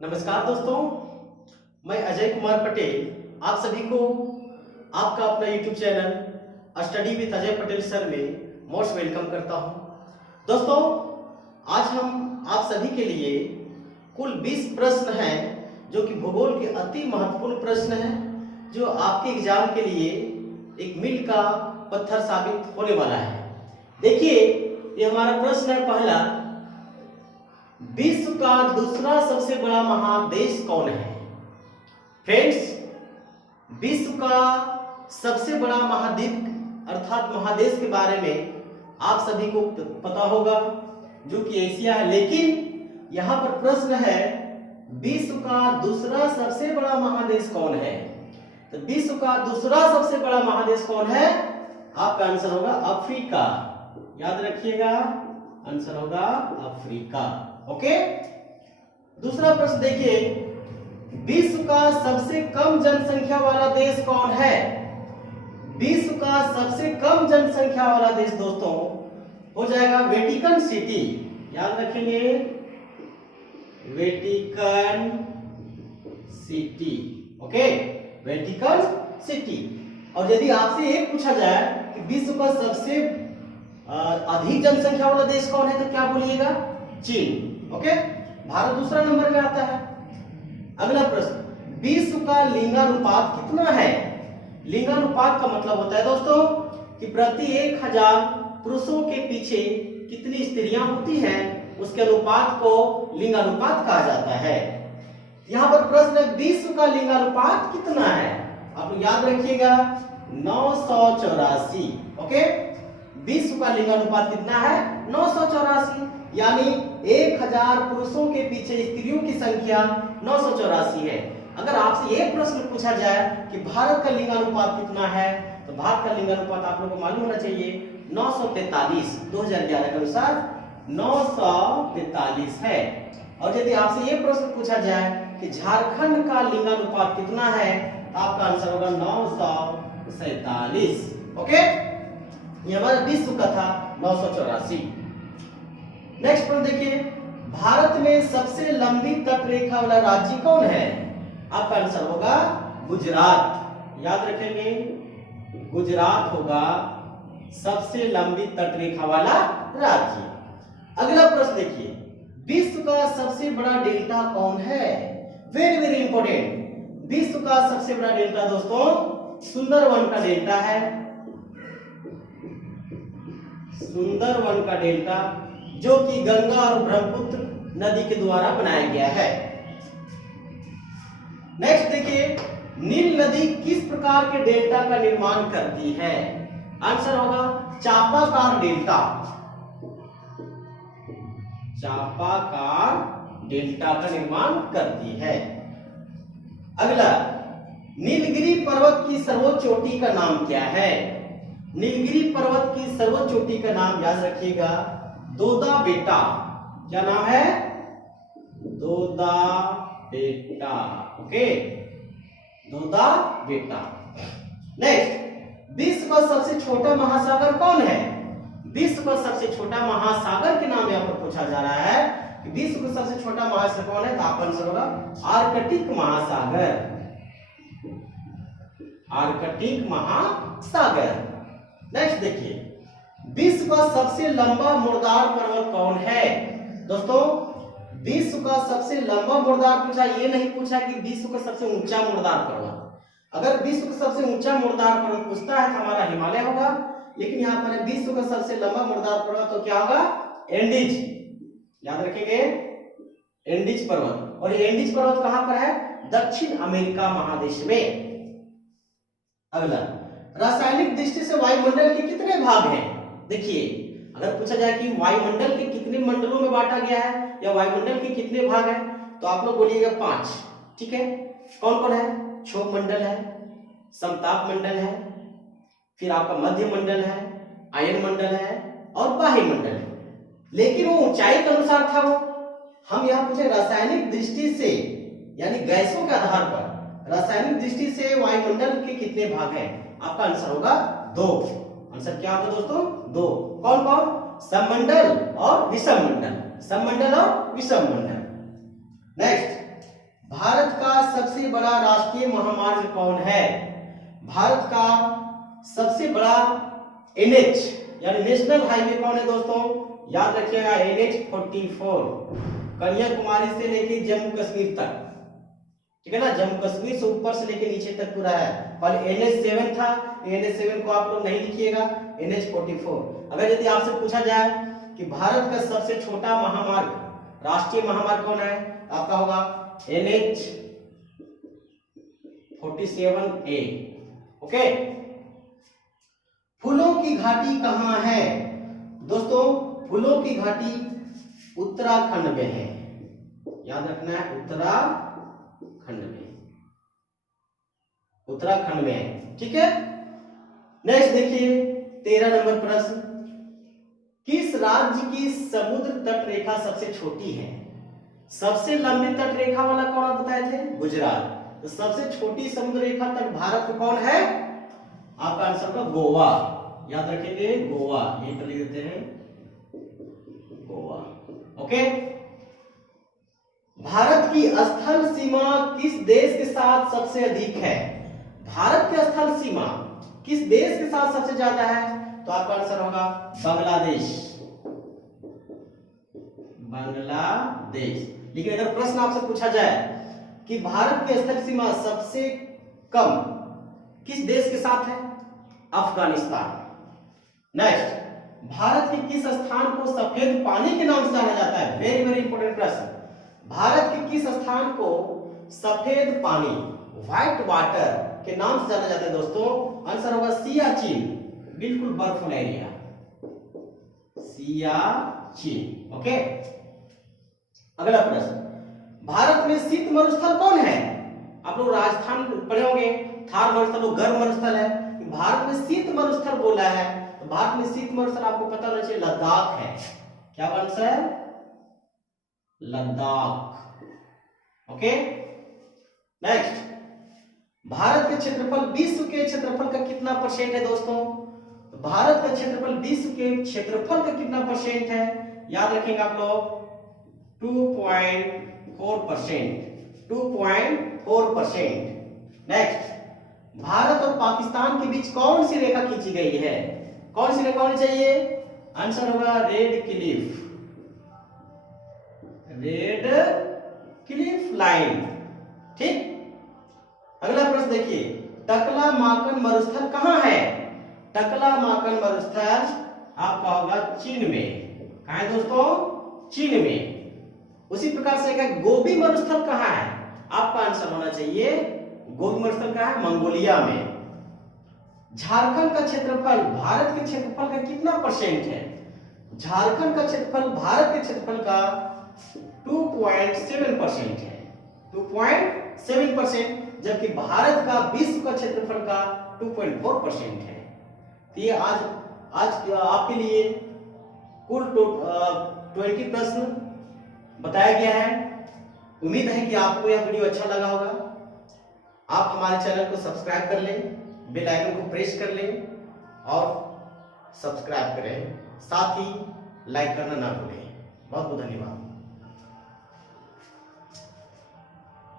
नमस्कार दोस्तों, मैं अजय कुमार पटेल आप सभी को आपका अपना YouTube channel study with Ajay Patel sir में मोस्ट वेलकम करता हूं। दोस्तों, आज हम आप सभी के लिए कुल 20 प्रश्न हैं जो कि भूगोल के अति महत्वपूर्ण प्रश्न हैं, जो आपके एग्जाम के लिए एक मील का पत्थर साबित होने वाला है। देखिए, ये हमारा प्रश्न है पहला, विश्व का दूसरा सबसे बड़ा महादेश कौन है? फ्रेंड्स, विश्व का सबसे बड़ा महाद्वीप अर्थात महादेश के बारे में आप सभी को पता होगा, जो कि एशिया है। लेकिन यहां पर प्रश्न है, विश्व का दूसरा सबसे बड़ा महादेश कौन है? तो विश्व का दूसरा सबसे बड़ा महादेश कौन है? आपका आंसर होगा अफ्रीका। याद रखिएगा, आंसर होगा अफ्रीका। ओके, दूसरा प्रश्न देखिए, विश्व का सबसे कम जनसंख्या वाला देश कौन है? विश्व का सबसे कम जनसंख्या वाला देश दोस्तों हो जाएगा वेटिकन सिटी। याद रखेंगे, Vatican city. Okay, Vatican city. और यदि आपसे ये पूछा जाए कि विश्व का सबसे अधिक जनसंख्या वाला देश कौन है, तो क्या बोलिएगा? चीन। ओके, भारत दूसरा नंबर पे आता है। अगला प्रश्न, विश्व का लिंगानुपात कितना है? लिंगानुपात का मतलब होता है दोस्तों कि प्रति 1000 पुरुषों के पीछे कितनी स्त्रियां होती हैं, उसके अनुपात को लिंगानुपात कहा जाता है। यहां पर प्रश्न है, विश्व का लिंगानुपात कितना है? आप लोग याद रखिएगा, 984। ओके, विश्व का लिंगानुपात कितना है? 984, यानी 1000 पुरुषों के पीछे स्त्रियों की संख्या 984 है। अगर आपसे एक प्रश्न पूछा जाए कि भारत का लिंगानुपात कितना है, तो भारत का लिंगानुपात आप लोगों को मालूम होना चाहिए 943। 2011 के अनुसार 943 है। और यदि आपसे ये प्रश्न पूछा जाए कि झारखंड का लिंगानुपात कितना है, तो आपका आंसर होगा 947। ओके, ये हमारा विश्व का था 984। नेक्स्ट प्रश्न देखिए, भारत में सबसे लंबी तटरेखा वाला राज्य कौन है? आपका आंसर होगा गुजरात। याद रखेंगे, गुजरात होगा सबसे लंबी तटरेखा वाला राज्य। अगला प्रश्न देखिए, विश्व का सबसे बड़ा डेल्टा कौन है? Very very important. विश्व का सबसे बड़ा डेल्टा दोस्तों सुंदरवन का डेल्टा है। सुंदरवन का डेल्टा, जो कि गंगा और ब्रह्मपुत्र नदी के द्वारा बनाया गया है। नेक्स्ट देखिए, नील नदी किस प्रकार के डेल्टा का निर्माण करती है? आंसर होगा चापाकार डेल्टा। चापाकार डेल्टा का निर्माण करती है। अगला, नीलगिरी पर्वत की सर्वोच्च चोटी का नाम क्या है? नीलगिरी पर्वत की सर्वोच्च चोटी का नाम याद रखिएगा, दोदा बेटा। क्या नाम है? दोदा बेटा। ओके, दोदा बेटा। नेक्स्ट, विश्व का सबसे छोटा महासागर कौन है? विश्व का सबसे छोटा महासागर के नाम यहाँ पर पूछा जा रहा है कि विश्व का सबसे छोटा महासागर कौन है, तो आपका आंसर होगा आर्कटिक महासागर। आर्कटिक महासागर। नेक्स्ट देखिए, विश्व का सबसे लंबा मुर्दार पर्वत कौन है? दोस्तों, विश्व का सबसे लंबा मुर्दार पूछा, ये नहीं पूछा कि विश्व का सबसे ऊंचा मुर्दार पर्वत। अगर विश्व का सबसे ऊंचा मुर्दार पर्वत पूछता है तो हमारा हिमालय होगा, लेकिन यहाँ पर है विश्व का सबसे लंबा मुर्दार पर्वत, तो क्या होगा? एंडीज। याद रखेंगे, एंडीज पर्वत। और ये एंडीज पर्वत कहां पर है? दक्षिण अमेरिका महादेश में। अगला, रासायनिक दृष्टि से वायुमंडल के कितने भाग हैं? देखिए, अगर पूछा जाए कि वायुमंडल के कितने मंडलों में बांटा गया है या वायुमंडल के कितने भाग हैं, तो आप लोग बोलिएगा 5। ठीक है, कौन कौन है? क्षोभ मंडल है, समताप मंडल है, फिर आपका मध्य मंडल है, आयन मंडल है और बाह्य मंडल है। लेकिन वो ऊंचाई के अनुसार था। वो हम यहाँ पूछे रासायनिक दृष्टि से, यानी गैसों के आधार पर रासायनिक दृष्टि से वायुमंडल के कितने भाग हैं? आपका आंसर होगा 2। आंसर क्या होगा दोस्तों? 2। कौन कौन? सममंडल और विषम मंडल। सममंडल और विषम मंडल। नेक्स्ट, भारत का सबसे बड़ा राष्ट्रीय महामार्ग कौन है? भारत का सबसे बड़ा NH यानी नेशनल हाईवे कौन है दोस्तों? याद रखिएगा NH-44, कन्याकुमारी से लेके जम्मू कश्मीर तक, ठीक है ना, जम्मू कश्मीर से ऊपर से लेके नीचे तक पूरा है। पहले NH-7 था, NH-7 को आप लोग नहीं लिखिएगा, NH-44। अगर यदि आपसे पूछा जाए कि भारत का सबसे छोटा महामार्ग, राष्ट्रीय महामार्ग कौन है, आपका होगा NH-47A। ओके, फूलों की घाटी कहां है? दोस्तों फूलों की घाटी उत्तराखंड में है, याद रखना है, उत्तराखंड में है, ठीक है। नेक्स्ट देखिए 13 नंबर प्रश्न, किस राज्य की समुद्र तट रेखा सबसे छोटी है? सबसे लंबी तट रेखा वाला कौन आप बताए थे? गुजरात। तो सबसे छोटी समुद्र रेखा तट भारत में कौन है? आपका आंसर होगा गोवा, याद रखेंगे गोवा, यही तो लिख देते हैं गोवा। ओके, भारत की स्थल सीमा किस देश के साथ सबसे अधिक है? भारत की स्थल सीमा किस देश के साथ सबसे ज्यादा है? तो आपका आंसर होगा बांग्लादेश, बांग्लादेश। लेकिन अगर प्रश्न आपसे पूछा जाए कि भारत की स्थल सीमा सबसे कम किस देश के साथ है? अफगानिस्तान। नेक्स्ट, भारत के किस स्थान को सफेद पानी के नाम से जाना जाता है? वेरी वेरी इंपॉर्टेंट प्रश्न। भारत के किस स्थान को सफेद पानी, व्हाइट वाटर के नाम से जाना जाता है दोस्तों? आंसर होगा सियाचिन, बिल्कुल बर्फुल एरिया, सियाचिन। ओके, अगला प्रश्न, भारत में शीत मरुस्थल कौन है? आप लोग राजस्थान पढ़े होंगे, थार मरुस्थल वो गर्म मरुस्थल है। भारत में शीत मरुस्थल बोला है, तो भारत में शीत मरुस्थल आपको पता होना चाहिए लद्दाख है। क्या आंसर है? लद्दाख। ओके, नेक्स्ट, भारत के क्षेत्रफल विश्व के क्षेत्रफल का कितना परसेंट है दोस्तों? भारत का क्षेत्रफल विश्व के क्षेत्रफल का कितना परसेंट है? याद रखेंगे आप लोग 2.4%, 2.4%। नेक्स्ट, भारत और पाकिस्तान के बीच कौन सी रेखा खींची गई है? कौन सी रेखा होनी चाहिए? आंसर होगा red Cliff, red Cliff line, ठीक। अगला प्रश्न देखिए, टकला माकन मरुस्थल कहां है? टकला माकन मरुस्थल आपका होगा चीन में। कहां है दोस्तों? चीन में। उसी प्रकार से एक गोबी मरुस्थल कहां है? आपका आंसर होना चाहिए गोबी मरुस्थल कहां है? मंगोलिया में। झारखंड का क्षेत्रफल भारत के क्षेत्रफल का कितना परसेंट है? झारखंड का क्षेत्रफल भारत के क्षेत्रफल का 2.7% है, 2.7%, जबकि भारत का विश्व का क्षेत्रफल का 2.4% है। तो ये आज आपके लिए कुल 20 प्रश्न बताया गया है। उम्मीद है कि आपको यह वीडियो अच्छा लगा होगा। आप हमारे चैनल को सब्सक्राइब कर लें, बेल आइकन को प्रेस कर लें और सब्सक्राइब करें, साथ ही लाइक करना ना भूलें। बहुत बहुत धन्यवाद।